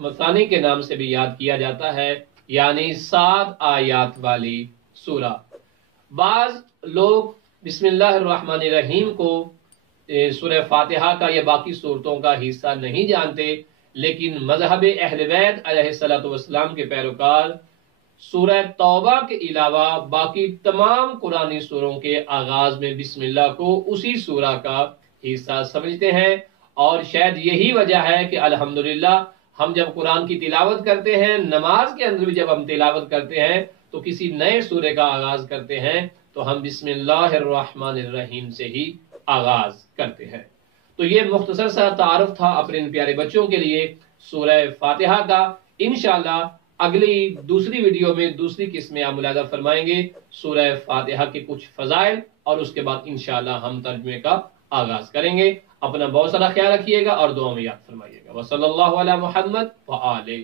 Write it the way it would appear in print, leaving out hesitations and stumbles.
مثانی کے نام سے بھی یاد کیا جاتا ہے، یعنی 7 آیات والی سورہ۔ بعض لوگ بسم اللہ الرحمن الرحیم کو سورہ فاتحہ کا یا باقی صورتوں کا حصہ نہیں جانتے، لیکن مذہب اہل بیت علیہ الصلوۃ والسلام کے پیروکار سورہ توبہ کے علاوہ باقی تمام قرآنی سوروں کے آغاز میں بسم اللہ کو اسی سورہ کا حصہ سمجھتے ہیں، اور شاید یہی وجہ ہے کہ الحمدللہ ہم جب قرآن کی تلاوت کرتے ہیں، نماز کے اندر بھی جب ہم تلاوت کرتے ہیں تو کسی نئے سورے کا آغاز کرتے ہیں تو ہم بسم اللہ الرحمن الرحیم سے ہی آغاز کرتے ہیں۔ تو یہ مختصر سا تعارف تھا اپنے ان پیارے بچوں کے لیے سورہ فاتحہ کا۔ انشاءاللہ اگلی دوسری ویڈیو میں دوسری قسم آپ ملاحظہ فرمائیں گے سورہ فاتحہ کے کچھ فضائل، اور اس کے بعد انشاءاللہ ہم ترجمے کا آغاز کریں گے۔ اپنا بہت سارا خیال رکھیے گا اور دعا میں یاد فرمائیے گا۔ وصلی اللہ علی محمد وآلہ